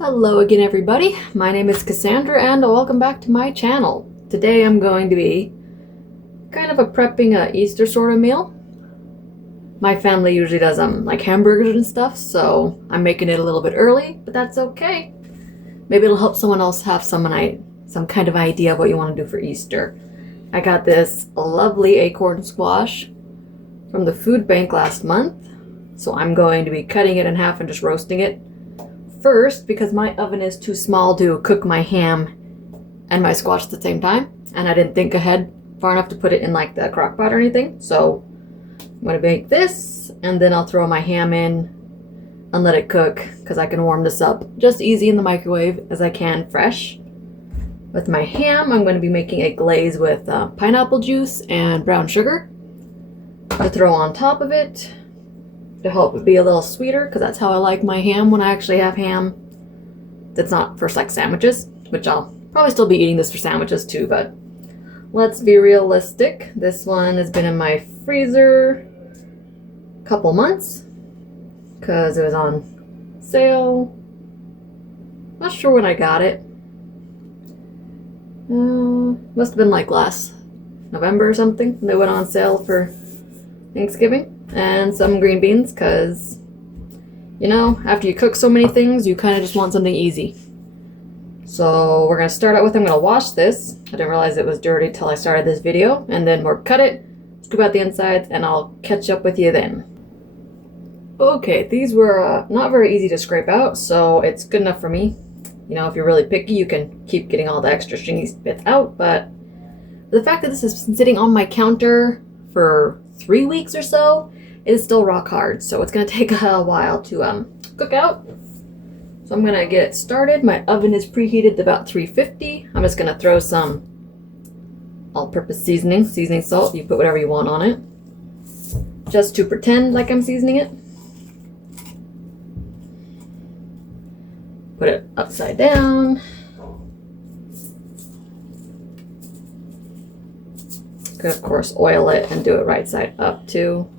Hello again, everybody. My name is Cassandra and welcome back to my channel. Today I'm going to be kind of prepping a Easter sort of meal. My family usually does like hamburgers and stuff, so I'm making it a little bit early, but that's okay. Maybe it'll help someone else have some kind of idea of what you want to do for Easter. I got this lovely acorn squash from the food bank last month, so I'm going to be cutting it in half and just roasting it first because my oven is too small to cook my ham and my squash at the same time, and I didn't think ahead far enough to put it in like the crock pot or anything. So I'm going to bake this and then I'll throw my ham in and let it cook because I can warm this up just easy in the microwave as I can fresh. With my ham, I'm going to be making a glaze with pineapple juice and brown sugar to throw on top of it to help it be a little sweeter, because that's how I like my ham when I actually have ham that's not for like sandwiches, which I'll probably still be eating this for sandwiches too, but let's be realistic. This one has been in my freezer a couple months because it was on sale. Not sure when I got it. Must have been like last November or something. They went on sale for Thanksgiving. And some green beans, because, you know, after you cook so many things, you kind of just want something easy. So we're going to start out with, I'm going to wash this. I didn't realize it was dirty till I started this video. And then we'll cut it, scoop out the insides, and I'll catch up with you then. Okay, these were not very easy to scrape out, so it's good enough for me. You know, if you're really picky, you can keep getting all the extra stringy bits out, but the fact that this has been sitting on my counter for 3 weeks or so, it is still rock hard, so it's going to take a while to cook out. So I'm going to get it started. My oven is preheated to about 350. I'm just going to throw some all-purpose seasoning salt. You put whatever you want on it, just to pretend like I'm seasoning it. Put it upside down. Could of course oil it and do it right side up too.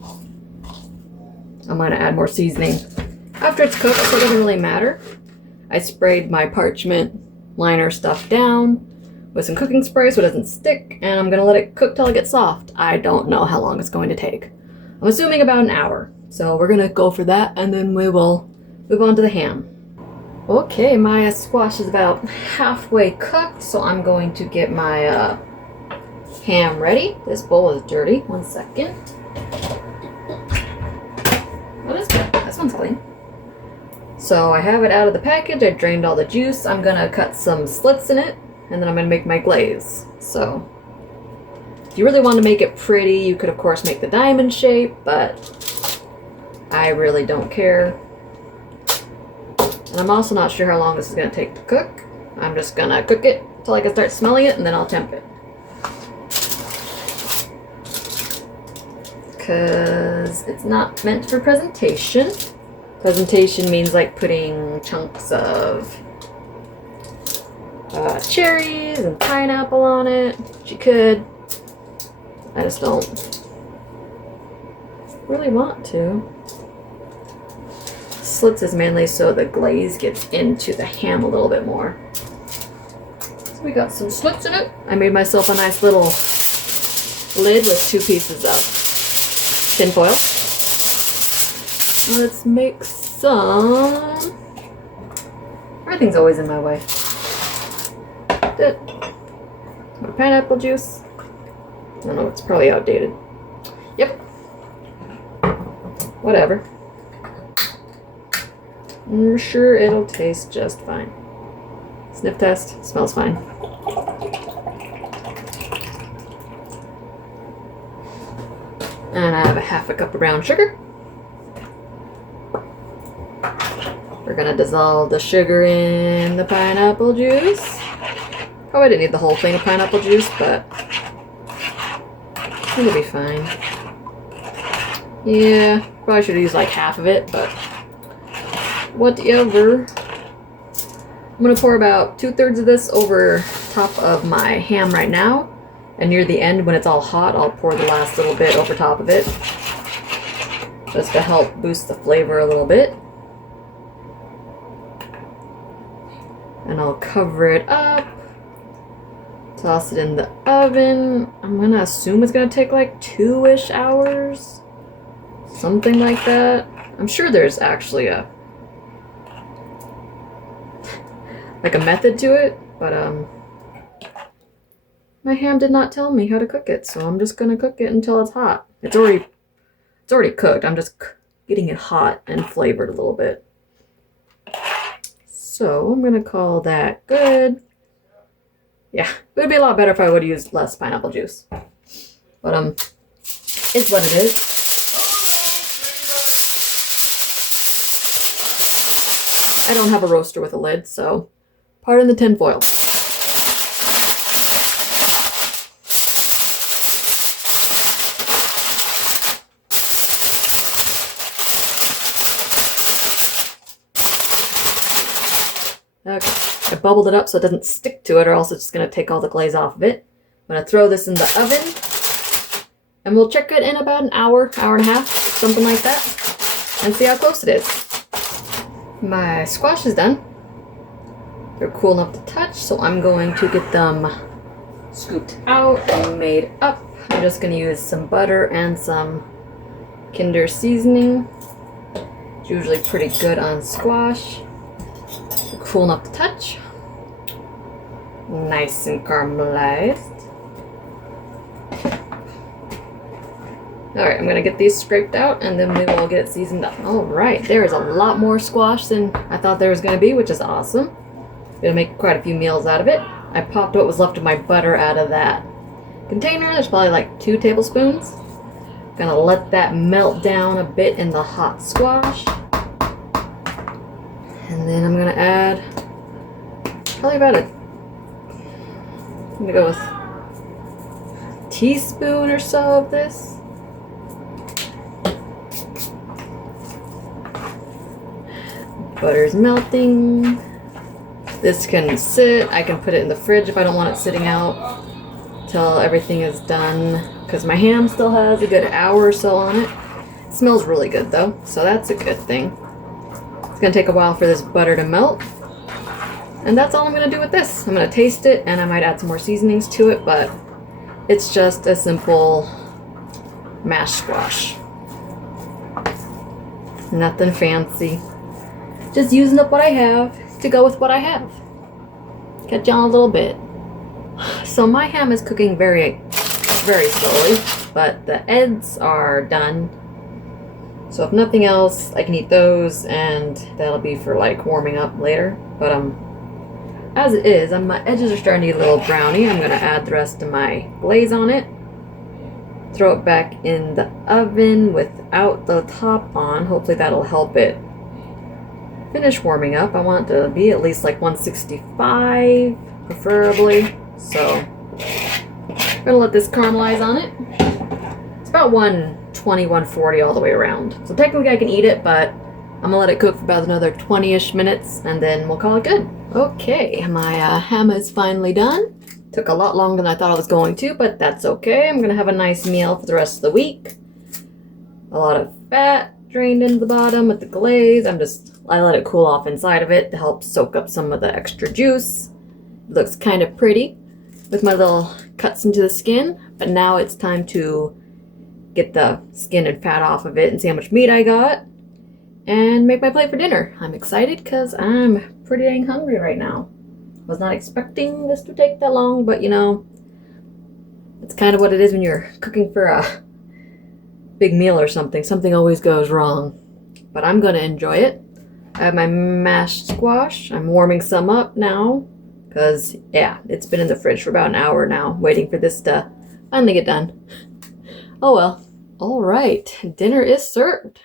I'm going to add more seasoning after it's cooked, so it doesn't really matter. I sprayed my parchment liner stuff down with some cooking spray so it doesn't stick, and I'm going to let it cook till it gets soft. I don't know how long it's going to take. I'm assuming about an hour. So we're going to go for that, and then we will move on to the ham. Okay, my squash is about halfway cooked, so I'm going to get my ham ready. This bowl is dirty. 1 second. What is that? This one's clean. So I have it out of the package. I drained all the juice. I'm gonna cut some slits in it, and then I'm gonna make my glaze. So if you really want to make it pretty, you could of course make the diamond shape, but I really don't care. And I'm also not sure how long this is gonna take to cook. I'm just gonna cook it until I can start smelling it, and then I'll temp it. Because it's not meant for presentation. Presentation means like putting chunks of cherries and pineapple on it, which you could. I just don't really want to. Slits is mainly so the glaze gets into the ham a little bit more. So we got some slits in it. I made myself a nice little lid with 2 pieces of tin foil. Let's make some. Everything's always in my way. Pineapple juice. I don't know, it's probably outdated. Yep. Whatever. I'm sure it'll taste just fine. Sniff test. Smells fine. And I have a half a cup of brown sugar. We're gonna dissolve the sugar in the pineapple juice. Probably didn't need the whole thing of pineapple juice, but it'll be fine. Yeah, probably should have used like half of it, but whatever. I'm gonna pour about 2/3 of this over top of my ham right now. And near the end, when it's all hot, I'll pour the last little bit over top of it, just to help boost the flavor a little bit. And I'll cover it up. Toss it in the oven. I'm gonna assume it's gonna take like 2-ish hours. Something like that. I'm sure there's actually a method to it, but my ham did not tell me how to cook it, so I'm just gonna cook it until it's hot. It's already cooked. I'm just getting it hot and flavored a little bit. So I'm gonna call that good. Yeah, it would be a lot better if I would have used less pineapple juice. But it's what it is. I don't have a roaster with a lid, so pardon the tinfoil. Okay, I bubbled it up so it doesn't stick to it, or else it's just going to take all the glaze off of it. I'm going to throw this in the oven, and we'll check it in about an hour, hour and a half, something like that, and see how close it is. My squash is done. They're cool enough to touch, so I'm going to get them scooped out and made up. I'm just going to use some butter and some Kinder seasoning. It's usually pretty good on squash. Cool enough to touch. Nice and caramelized. Alright, I'm going to get these scraped out and then we will get it seasoned up. Alright, there is a lot more squash than I thought there was going to be, which is awesome. I'm going to make quite a few meals out of it. I popped what was left of my butter out of that container. There's probably like 2 tablespoons. Gonna let that melt down a bit in the hot squash. And then I'm gonna add probably about I'm gonna go with a teaspoon or so of this. Butter's melting. This can sit. I can put it in the fridge if I don't want it sitting out till everything is done, because my ham still has a good hour or so on it. It smells really good though, so that's a good thing. It's gonna take a while for this butter to melt, and that's all I'm gonna do with this. I'm gonna taste it and I might add some more seasonings to it, but it's just a simple mashed squash. Nothing fancy. Just using up what I have to go with what I have. Catch you on a little bit. So my ham is cooking very, very slowly, but the eggs are done. So if nothing else, I can eat those, and that'll be for like warming up later. But as it is, my edges are starting to get a little browny. I'm gonna add the rest of my glaze on it. Throw it back in the oven without the top on. Hopefully that'll help it finish warming up. I want it to be at least like 165, preferably. So I'm gonna let this caramelize on it. It's about 120, 140 all the way around. So technically I can eat it, but I'm gonna let it cook for about another 20-ish minutes and then we'll call it good. Okay, my ham is finally done. Took a lot longer than I thought I was going to, but that's okay. I'm gonna have a nice meal for the rest of the week. A lot of fat drained into the bottom with the glaze. I let it cool off inside of it to help soak up some of the extra juice. It looks kind of pretty with my little cuts into the skin, but now it's time to get the skin and fat off of it and see how much meat I got and make my plate for dinner. I'm excited because I'm pretty dang hungry right now. Was not expecting this to take that long, but you know, it's kind of what it is when you're cooking for a big meal or something. Something always goes wrong, but I'm gonna enjoy it. I have my mashed squash. I'm warming some up now because, yeah, it's been in the fridge for about an hour now, waiting for this to finally get done. Oh well. All right, dinner is served.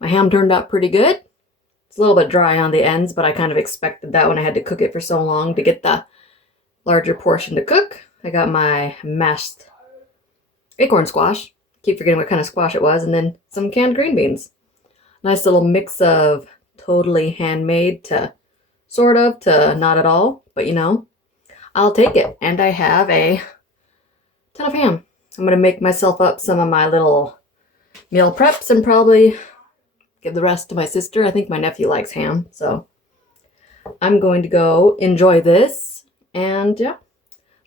My ham turned out pretty good. It's a little bit dry on the ends, but I kind of expected that when I had to cook it for so long to get the larger portion to cook. I got my mashed acorn squash. Keep forgetting what kind of squash it was, and then some canned green beans. Nice little mix of totally handmade to sort of to not at all, but you know, I'll take it. And I have a ton of ham. I'm gonna make myself up some of my little meal preps and probably give the rest to my sister. I think my nephew likes ham, so I'm going to go enjoy this. And yeah,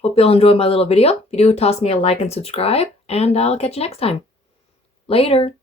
hope you all enjoyed my little video. If you do, toss me a like and subscribe, and I'll catch you next time. Later.